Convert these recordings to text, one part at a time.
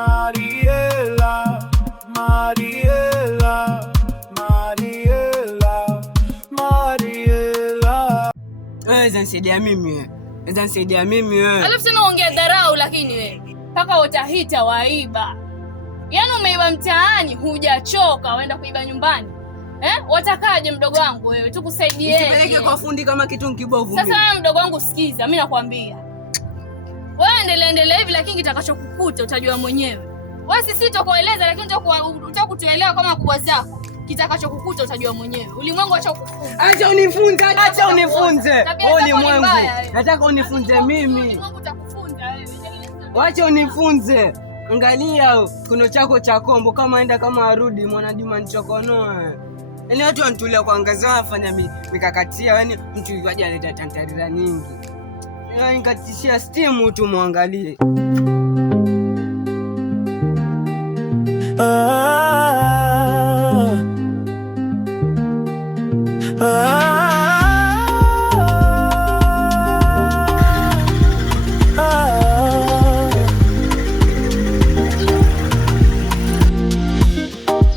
Mariela, Mariela, Mariela, Mariela. Zanisaidia mimi. Zanisaidia mimi wewe. Alafu tena ongea dharau lakini wewe. Paka utahita waiba. Yaani umeiba mtaani, hujachoka waenda kuiba nyumbani. Watakaje mdogo wangu wewe? Tukusaidie. Usipeleke kwa fundi kama kitu kibovu. Sasa wewe mdogo wangu sikiza, mimi nakwambia. Wewe endelea hivi lakini kitakachokukuta utajua mwenyewe. Wewe sisi tutakueleza lakini utakutuelewa kama kubwa zako. Kitakachokukuta utajua mwenyewe. Ulimwengu acha kukufunza. Acha unifunze, acha unifunze. Ulimwengu. Nataka unifunze mimi. Ulimwengu utakufunza wewe. Acha unifunze. Angalia kuno chako cha kombo kama enda kama arudi mwana Juma nichokonoe. Yaani watu wanatulia kuangazia wafanya mikakatia, yaani mtu yuaje analeta tantarira nyingi. Yaani katishia steam tu muangalie.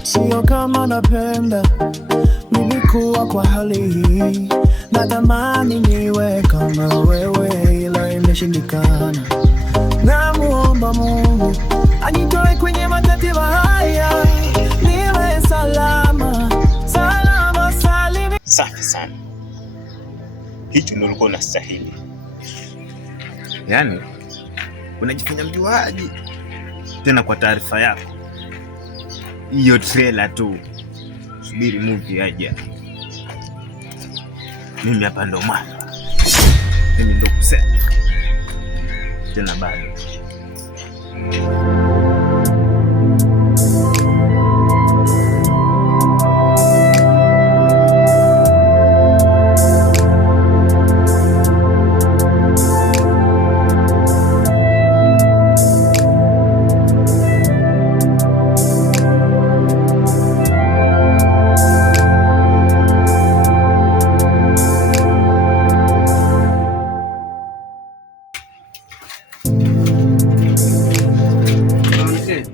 Sio kama napenda mimi kuwa kwa hali hii, natamani niwe kama wewe ila imeshindikana. Namuomba Mungu anitoe kwenye matatizo haya, niwe salama, salama salimi. Safi sana. Hicho ndio ulikuwa unastahili. Yaani unajifanya mjuaji. Tena kwa taarifa yako, hiyo trailer tu, subiri movie aje. Mimi hapa ndo mwana. Mimi ndo kusema. Tena bado.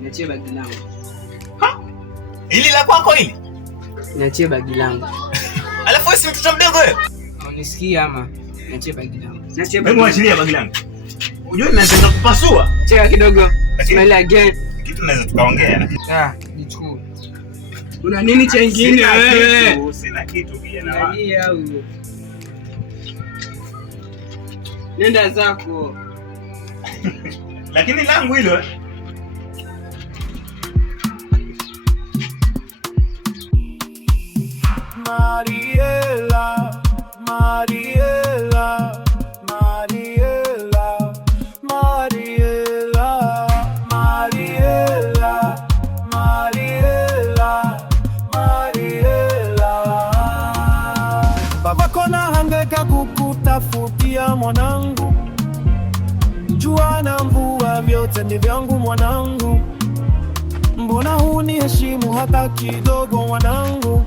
Niachie bagi langu. Hili la kwako hili? Niachie bagi langu. Alafu wewe si mtoto mdogo wewe? Unisikia ama? Niachie bagi langu. Niachie bagi. Hebu achilia bagi langu. Unajua naweza kupasua. Cheka kidogo. Smile again. Kitu naweza tukaongea. Nichukue. Una nini chengine wewe? Sina kitu kijana wangu. Angalia huyo. Nenda zako. Lakini langu hilo Mariela, Mariela, Mariela, Mariela, Mariela, Mariela, Mariela. Babako nahangaika kukutafutia mwanangu, jua na mvua vyote ni vyangu mwanangu, mbona huniheshimu hata kidogo mwanangu?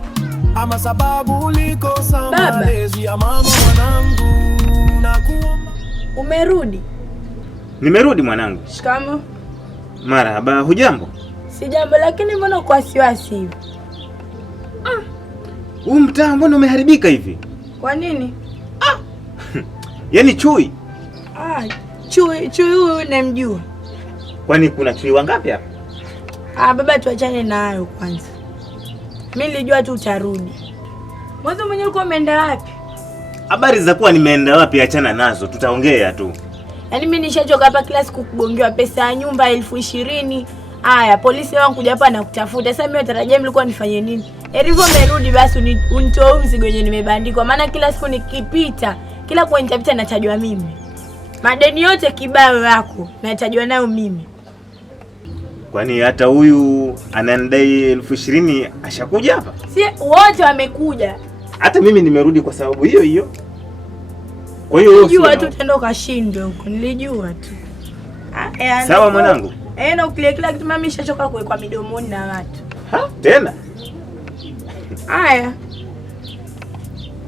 Ama sababu ulikosa malezi ya mama mwanangu, nakuomba. Umerudi? Nimerudi mwanangu. Shikamo. Marhaba, hujambo? Sijambo, lakini mbona uko wasiwasi hivi? Huu mtaa mbona umeharibika hivi? Kwa nini? Yaani chui. Chui huyu namjua. Kwani kuna chui wangapi hapa? Baba tuachane na hayo kwanza. Mimi nilijua tu utarudi. Mwanzo mwenyewe ulikuwa umeenda wapi? Habari za kuwa nimeenda wapi achana nazo, tutaongea tu. Yaani mimi nishachoka hapa kila siku kugongewa pesa ya nyumba 20,000. Haya, polisi wangu kuja hapa na kutafuta. Sasa mimi natarajia mlikuwa nifanye nini? Hivyo umerudi basi unitoe mzigo wenyewe nimebandikwa. Maana kila siku nikipita, kila kwa nitapita natajwa mimi. Madeni yote kibao yako natajwa nayo mimi. Kwani hata huyu ananidai 20,000 ashakuja hapa? Si wote wamekuja. Hata mimi nimerudi kwa sababu hiyo hiyo. Kwa hiyo wewe unajua tu tendo kashindwe huko. Nilijua tu. Sawa mwanangu. Na ukile kila kitu mami nishachoka kuwekwa midomoni na watu. Tena? Haya.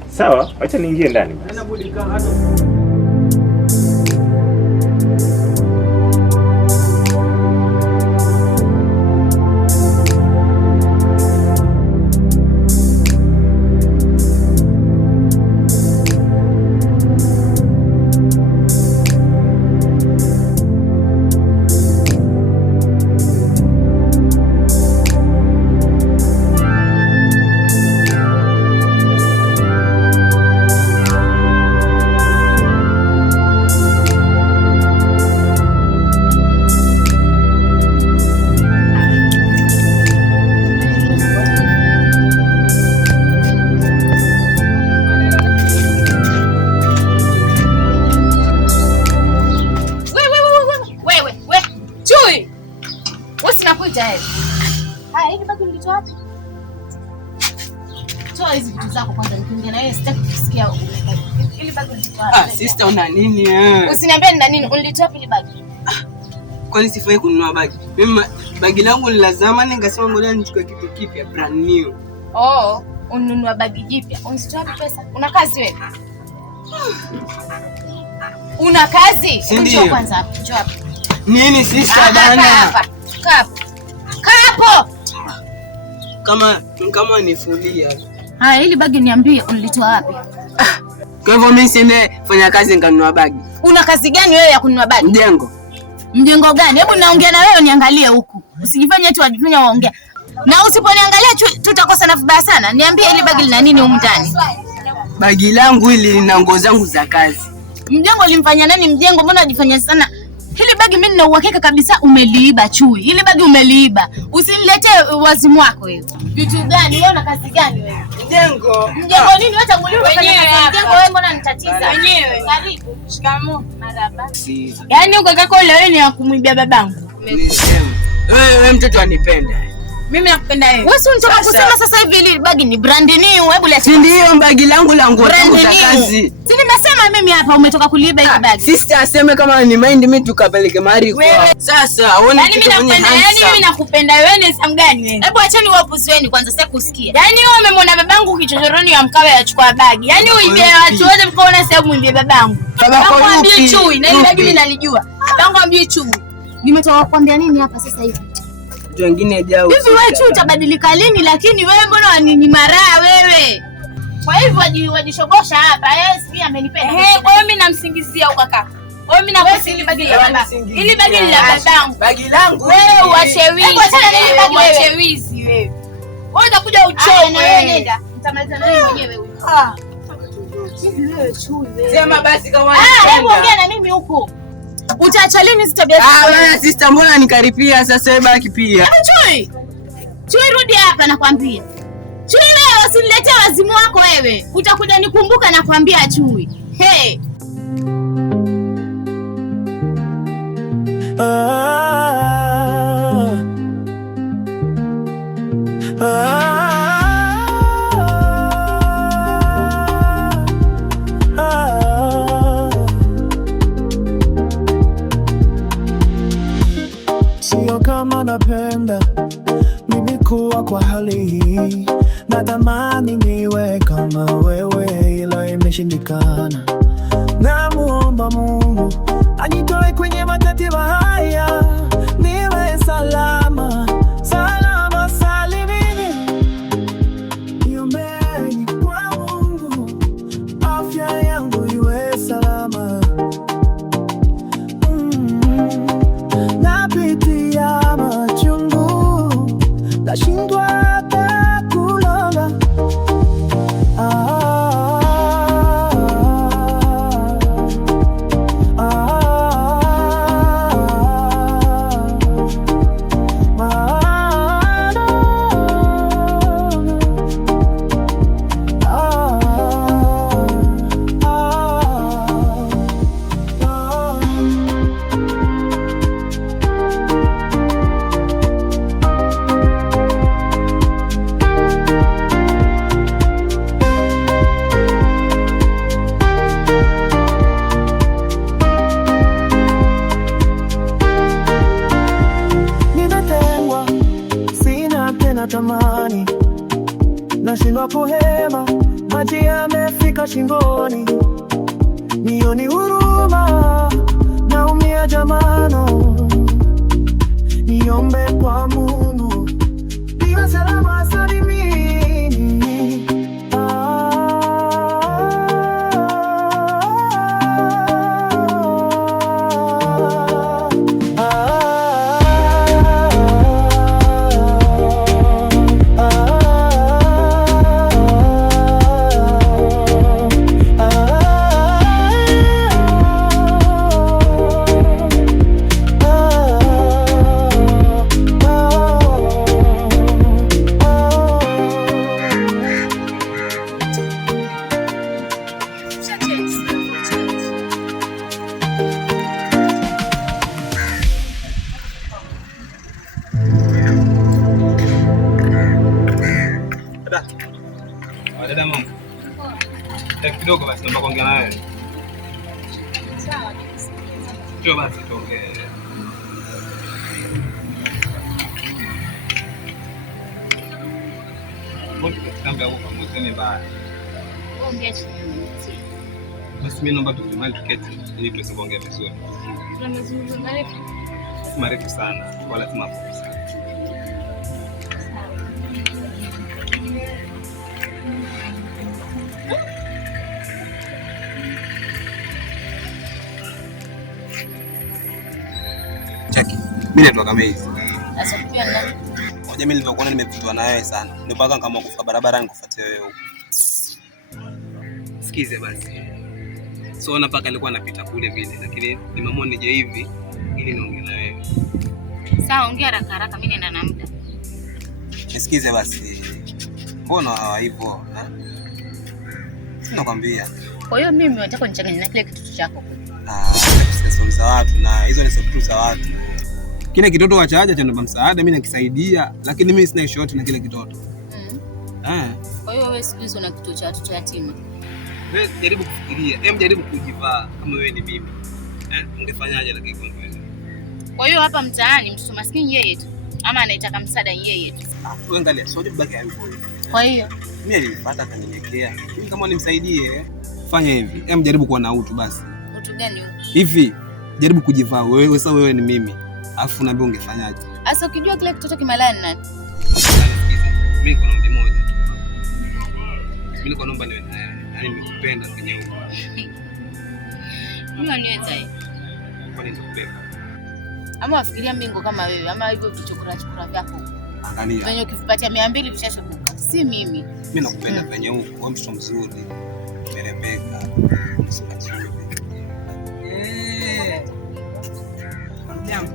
Sawa, acha niingie ndani basi. Pita wewe. Haya, hili bagi ulitoa wapi? Toa hizi vitu zako kwanza nikiongea na wewe sitaki kusikia. Hili bagi ulitoa wapi? Sister una nini wewe? Usiniambie nina nini. Ulitoa wapi hili bagi? Kwani sifai kununua bagi? Mimi bagi langu ni la zamani, nikasema ngoja nichukue kitu kipya brand new. Oh, ununua bagi jipya. Unitoa wapi pesa? Una kazi wewe? Una kazi? Njoo kwanza hapa. Njoo hapa. Nini sister bana? Hapa. Kapo. Kama nifulia. Haya, hili bagi niambie ulitoa wapi? Kwa hivyo mimi siende fanya kazi nikanunua bagi. Una kazi gani wewe ya kununua bagi? Mjengo gani? Hebu naongea na wewe niangalie huku. Usijifanye eti wajifanya waongea. Na usiponiangalia tutakosa na vibaya sana. Niambie hili bagi lina nini humu ndani? Bagi langu hili lina nguo zangu za kazi. Mjengo limfanya nani mjengo? Mbona unajifanya sana? Hili bagi mimi nina uhakika kabisa umeliiba Chui. Hili bagi umeliiba. Usiniletee wazimu wako wewe. Vitu gani? Wewe una kazi gani wewe? Mjengo nini? Wewe tangulia unafanya kazi mjengo wewe, mbona nitatiza? Wenyewe. Karibu. Shikamoo. Marhaba. Yaani uko kako leo ni ya kumwibia babangu. Wewe mtoto anipenda. Mimi nakupenda wewe. Wewe unataka kusema sasa hivi ile bagi ni brand new, hebu leta. Si ndio bagi langu la nguo zangu za kazi. Si nimesema mimi hapa umetoka kuliiba ile bagi. Sister aseme kama ni mind mimi tukapeleke mahali kwa. Sasa uone kitu kwenye hands. Yaani mimi nakupenda wewe ni Sam gani wewe? Hebu acheni wapusi wenu kwanza sasa kusikia. Yaani wewe umemwona babangu kichochoroni ya mkawe achukua bagi. Yaani uibie watu wote mkaona sehemu muibie babangu. Babangu ambii Chui na ile bagi mimi nalijua. Babangu ambii Chui. Nimetoka kukwambia nini hapa sasa hivi? Wengine jao. Hivi wewe Chui utabadilika lini? Lakini wewe mbona wanini maraa wewe? Kwa hivyo wajishogosha hapa. Pia amenipenda. Kwa hiyo mimi namsingizia huko kaka. Wewe mimi nakosi ile bagi ya baba. Ile bagi ni la babangu. Bagi langu. Wewe uache wizi. Hebu achana na ile bagi wewe. Uache wizi wewe. Wewe utakuja uchovu wewe nenda. Nitamaliza na wewe mwenyewe huyo. Hivi wewe Chui wewe. Sema basi kama unanipenda. Hebu ongea na mimi huko. Utaacha lini hizo tabia zako? Bana sister, mbona nikaripia sasa wewe baki pia. Chui. Chui rudi hapa nakwambia. Chui wewe usiniletee wazimu wako wewe. Utakuja nikumbuka nakwambia Chui. Hey. Sio kama napenda mimi kuwa kwa hali hii, natamani niwe kama wewe, ila imeshindikana. Namuomba Mungu anitoe kwenye matatizo haya, niwe salama salimini. Niombeni kwa Mungu afya yangu iwe salama. Napitia machungu, nashindwa hata kulala. Tamani nashindwa kuhema, maji yamefika shingoni, nioni huruma, naumia jamano, niombe kwa Mungu niwe salama salimini. kidogo basi naomba kuongea na wewe. Sawa. Njoo basi tuongee. Mbona tukitambia huko mzee mbaya? Ongea chini. Basi mimi naomba tukimali tuketi ili tuweze kuongea vizuri. Tuna mazungumzo marefu. Si marefu sana, wala si mafupi sana. Chaki, mimi naitwa Kamezi. Sasa pia nani? Ngoja mimi nilivyokuona nimevutwa na wewe sana. Ndio mpaka kama kufuka barabara nikufuatie wewe huko. Sikize basi. So na paka nilikuwa napita kule vile lakini nimeamua nije hivi ili niongee na wewe. Sawa, ongea haraka haraka, mimi naenda na muda. Nisikize basi. Mbona hivyo? Nakwambia. Kwa hiyo mimi nataka nichanganye na kile kitu chako. Sasa za watu na hizo ni vitu za watu. Kile kitoto wachaja cha namba msaada mimi nakisaidia lakini mimi sina issue yote na kile kitoto. Kwa hiyo wewe siku hizo una kitoto cha watoto yatima. Wewe jaribu kufikiria, jaribu kujivaa kama wewe ni mimi. Ungefanyaje lakini kwa wewe? Kwa hiyo hapa mtaani mtoto maskini yeye tu ama anaitaka msaada yeye tu. Wewe angalia, sio baki hapo. Kwa hiyo mimi nilipata kanyenyekea. Mimi kama nimsaidie, fanya hivi. Jaribu kuwa na utu basi. Utu gani huo? Hivi, jaribu kujivaa wewe sasa wewe ni mimi. Alafu naambia ungefanyaje? Asa ukijua kile kitoto kimalani nani? Mimi kuna mtu mmoja tu. Mimi niko naomba niwe naye. Yaani nimekupenda kwenye huko. Mimi niweza hivi. Kwa nini nikupenda? Ama wafikiria mbingo kama wewe ama hivyo vichokora vyako. Angalia. Venye ukifupatia 200 vishashuka. Si mimi. Mimi nakupenda kwenye huko. Wewe mtoto mzuri. Merepeka. Mzuri. Jambo.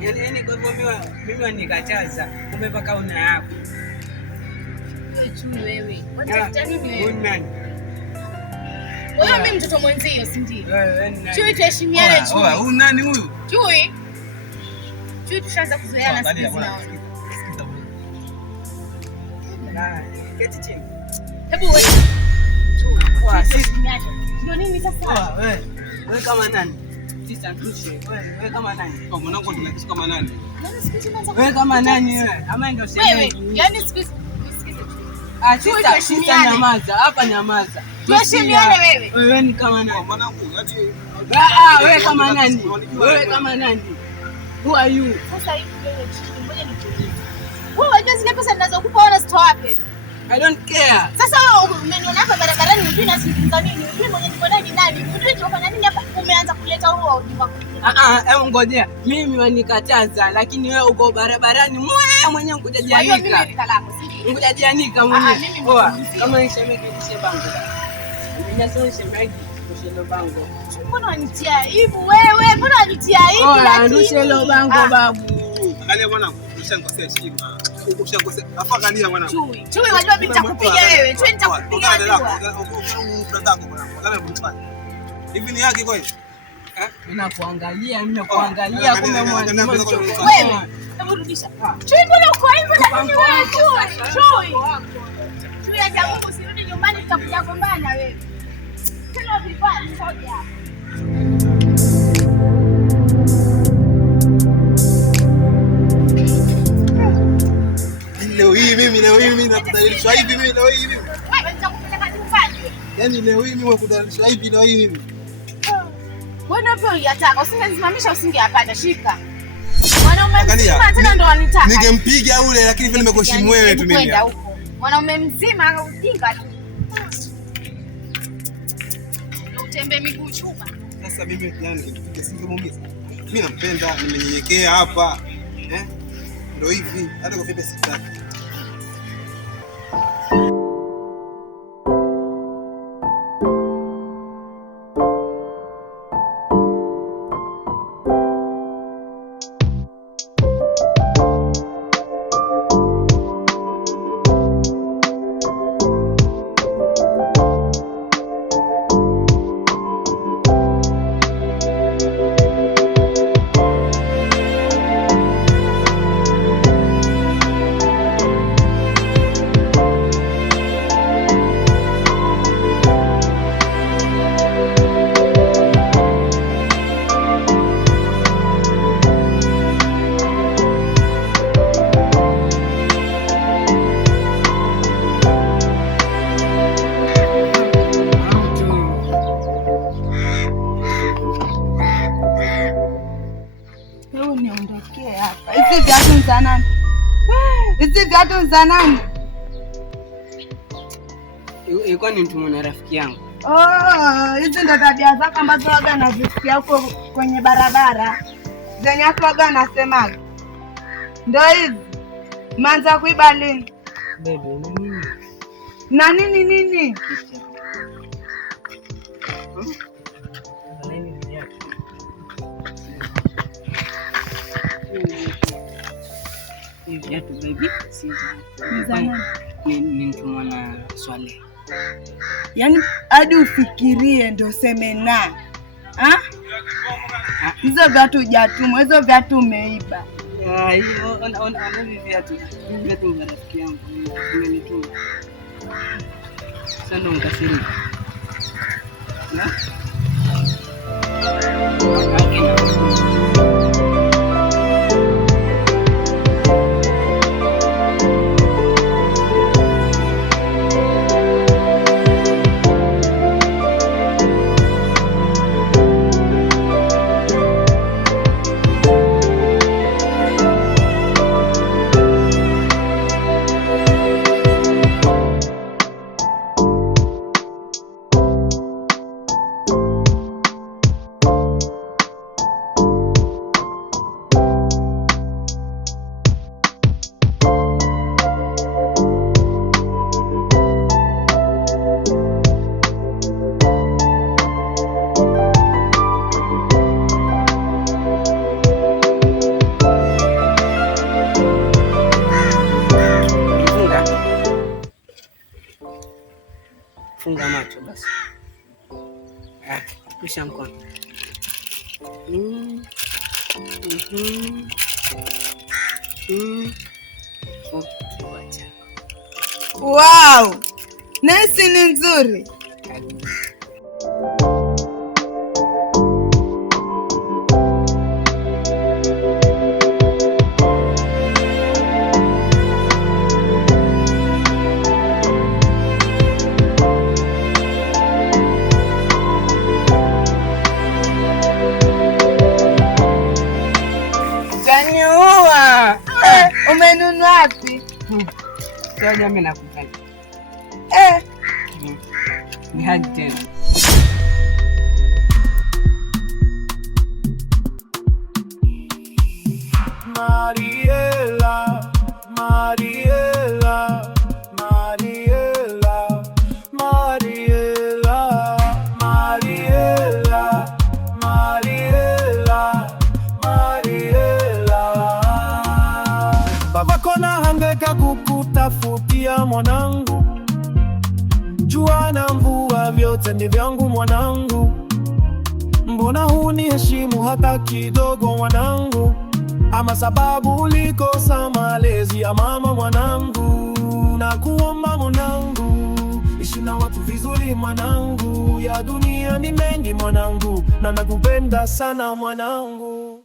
Yaani kwa hivyo mimi wanikataza kumbe mpaka una yako. Wewe chui wewe. Unatafuta nini wewe? Nani? Wewe mimi mtoto mwenzio si ndio? Wewe nani? Chui tuheshimiane chui. Huyu nani huyu? Chui. Chui tushaanza kuzoeana sisi naona. Keti chini. Hebu wewe. Poa, sisi ndio nini sasa? Wewe kama nani? Sisi antushe. Wewe kama nani? Kwa mwanangu tunakisi kama nani? Wewe kama nani wewe? Ama ndio sema. Wewe, yani sikize. Sisi nyamaza, hapa nyamaza. Tuheshimiane wewe. Wewe ni kama nani? Mwanangu, yaani wewe kama nani? Wewe kama nani? Who are you? Sasa hivi wewe chini, ngoja nikuulize. Wewe unajua zile pesa ninazokupa wala sitoa wapi? I don't care. Sasa wewe umeniona hapa barabarani unajua nasikiliza nini? Unajua mwenye niko ndani nani? Unajua tunafanya nini hapa? Umeanza kuleta huo ujinga. Hebu ngojea. Mimi wanikataza lakini wewe uko barabarani mwenyewe kujajianika. Kwa hiyo mimi nikalako, si? Kujajianika mwenyewe. Poa. Kama ni shemeki kishe bango. Mimi sio shemeki kishe bango. Mbona wanitia hivi wewe? Mbona wanitia hivi lakini? Ndushe lo bango babu. Angalia mwanangu, ushangosea heshima. Ushangosea. Afangalia mwanangu. Chui, unajua mimi nitakupiga wewe. Chui nitakupiga wewe. Hivi ni yake kweli? Mimi nakuangalia kumbe mwana. Wewe, hebu rudisha. Chui, mbona uko hivyo lakini wewe chui? Chui acha Mungu usirudi nyumbani tutakuja gombana wewe. Kila vibaya soja. Leo hii mimi nakudhalilishwa hivi mimi leo hii mimi. Wewe nitakupeleka nyumbani. Yaani leo hii mimi nakudhalilishwa hivi leo hii mimi. Wewe ndio uliyataka, usingesimamisha usingeyapata, shika. Mwanaume mzima tena ndo wanitaka. Ningempiga ule lakini vile nimekuheshimu wewe tu mimi. Kwenda huko. Mwanaume mzima ujinga tu. Utembee miguu chuma. Sasa mimi yani nikipiga singemuumiza. Mimi nampenda, nimenyenyekea hapa. Ndio hivi, hata kwa vipi sitaki. Hizi viatu za nani? Hizi viatu za nani? Ilikuwa ni mtu mwana rafiki yangu. Hizi ndo tabia zako ambazo waga nazisikia huko kwenye barabara zenye watu waga nasemaga. Ndo hizi manza kuiba lini? Bebe, nini? Na nini? Viatu baby, ni mtu mwana Swale. Yaani hadi ufikirie ndo seme na. Hizo viatu hujatumwa, hizo viatu umeiba. Hiyo ona hivi viatu vya rafiki yangu nimetuma. Sasa ndo mkasiri. Funga macho basi. Kisha mkono. Wow! Nesi ni nzuri. Umenunua wapi? Sio jambo nakupenda. Ni hadi tena. Mariela, Mariela, Mariela, Mariela, Mariela, Mariela, Mariela. Babako na hangaika kukutafutia mwanangu, jua na mvua vyote ni vyangu mwanangu, mbona huniheshimu hata kidogo mwanangu? Ama sababu ulikosa malezi ya mama mwanangu? Na kuomba mwanangu, ishi na watu vizuri mwanangu, ya dunia ni mengi mwanangu, na nakupenda sana mwanangu.